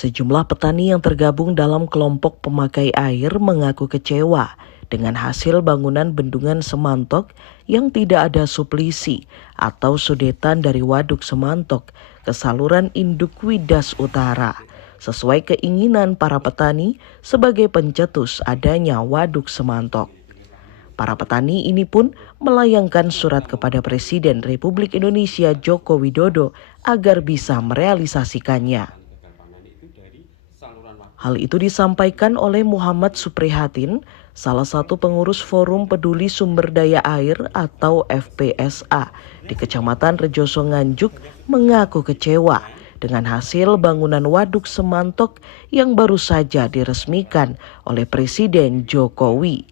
Sejumlah petani yang tergabung dalam kelompok pemakai air mengaku kecewa dengan hasil bangunan bendungan Semantok yang tidak ada suplisi atau sudetan dari Waduk Semantok ke saluran induk Widas Utara, sesuai keinginan para petani sebagai pencetus adanya Waduk Semantok. Para petani ini pun melayangkan surat kepada Presiden Republik Indonesia Joko Widodo agar bisa merealisasikannya. Hal itu disampaikan oleh Muhammad Suprihatin, salah satu pengurus Forum Peduli Sumber Daya Air atau FPSA di Kecamatan Rejoso Nganjuk, mengaku kecewa dengan hasil bangunan Waduk Semantok yang baru saja diresmikan oleh Presiden Jokowi.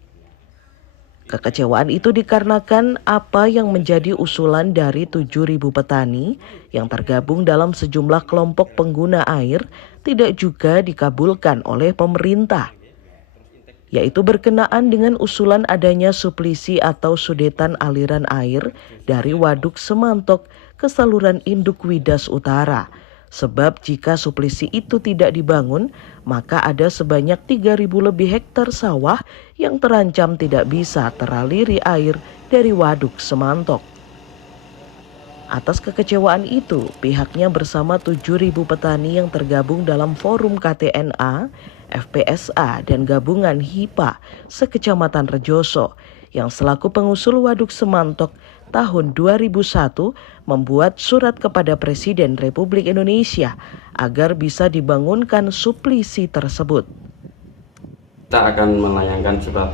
Kekecewaan itu dikarenakan apa yang menjadi usulan dari 7.000 petani yang tergabung dalam sejumlah kelompok pengguna air tidak juga dikabulkan oleh pemerintah, yaitu berkenaan dengan usulan adanya suplisi atau sudetan aliran air dari Waduk Semantok ke saluran induk Widas Utara. Sebab jika suplisi itu tidak dibangun, maka ada sebanyak 3.000 lebih hektar sawah yang terancam tidak bisa teraliri air dari Waduk Semantok. Atas kekecewaan itu, pihaknya bersama 7.000 petani yang tergabung dalam Forum KTNA, FPSA, dan Gabungan HIPA sekecamatan Rejoso yang selaku pengusul Waduk Semantok tahun 2001 membuat surat kepada Presiden Republik Indonesia agar bisa dibangunkan suplisi tersebut. Kita akan melayangkan surat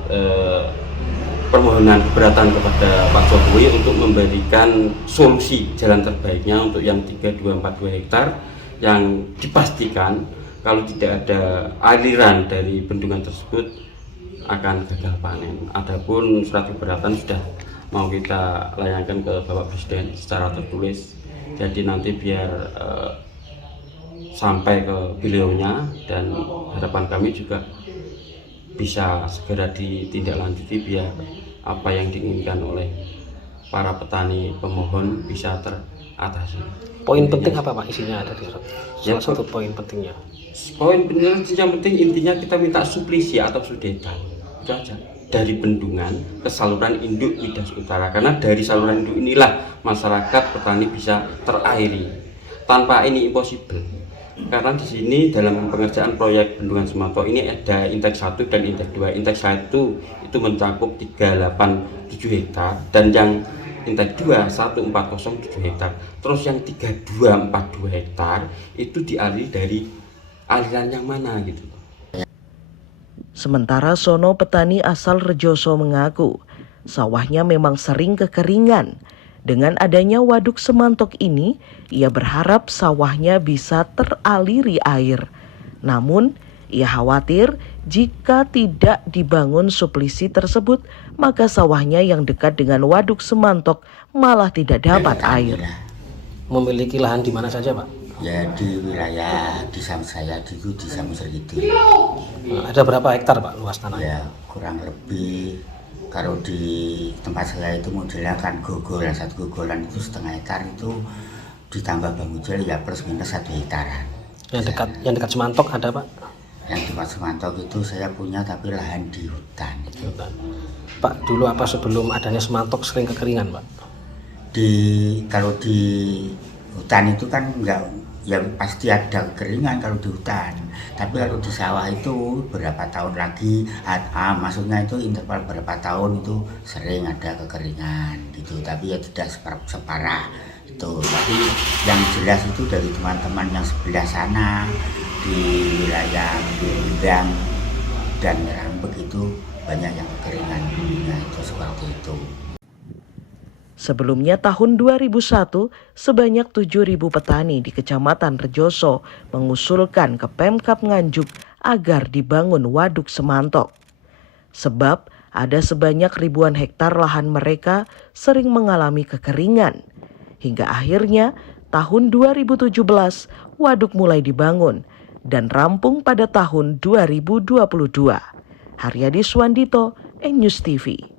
permohonan keberatan kepada Pak Jokowi untuk memberikan solusi jalan terbaiknya untuk yang 3242 hektar yang dipastikan kalau tidak ada aliran dari bendungan tersebut akan gagal panen. Adapun surat keberatan sudah mau kita layangkan ke Bapak Presiden secara tertulis, jadi nanti biar sampai ke beliaunya, dan harapan kami juga bisa segera ditindaklanjuti biar apa yang diinginkan oleh para petani pemohon bisa teratasi. Poin penting apa Pak isinya ada di salah satu poin pentingnya? Poin penting yang penting intinya kita minta suplisi atau sudetan, itu aja, dari bendungan ke saluran induk Widas Utara, karena dari saluran induk inilah masyarakat petani bisa terairi. Tanpa ini impossible, karena di sini dalam pengerjaan proyek bendungan Semantok ini ada Intek 1 dan Intek 2. Intek 1 itu mencakup 387 hektar dan yang Intek 2 1407 hektar. Terus yang 3242 hektar itu dialiri dari aliran yang mana gitu. Sementara sono petani asal Rejoso mengaku sawahnya memang sering kekeringan. Dengan adanya Waduk Semantok ini, ia berharap sawahnya bisa teraliri air. Namun, ia khawatir jika tidak dibangun suplisi tersebut, maka sawahnya yang dekat dengan Waduk Semantok malah tidak dapat air. Memiliki lahan di mana saja Pak? Ya di wilayah di saya di Samosir Kidul. Ada berapa hektar Pak luas tanah? Ya kurang lebih, kalau di tempat saya itu modelnya kan gogolan, satu gogolan itu setengah hektar, itu ditambah bangujel ya plus minus 1 hektaran. Yang dekat Semantok ada Pak? Yang dekat Semantok itu saya punya tapi lahan di hutan. Pak, dulu apa sebelum adanya Semantok sering kekeringan Pak? Kalau di hutan itu kan enggak, ya pasti ada kekeringan kalau di hutan. Tapi kalau di sawah itu berapa tahun lagi, maksudnya itu interval berapa tahun itu sering ada kekeringan gitu. Tapi ya tidak separah itu. Tapi yang jelas itu dari teman-teman yang sebelah sana di wilayah Bindang dan Rambek itu banyak yang kekeringan, nah, itu seperti itu. Sebelumnya tahun 2001, sebanyak 7.000 petani di Kecamatan Rejoso mengusulkan ke Pemkab Nganjuk agar dibangun Waduk Semantok. Sebab ada sebanyak ribuan hektar lahan mereka sering mengalami kekeringan. Hingga akhirnya tahun 2017 waduk mulai dibangun dan rampung pada tahun 2022. Haryadi Swandito, News TV.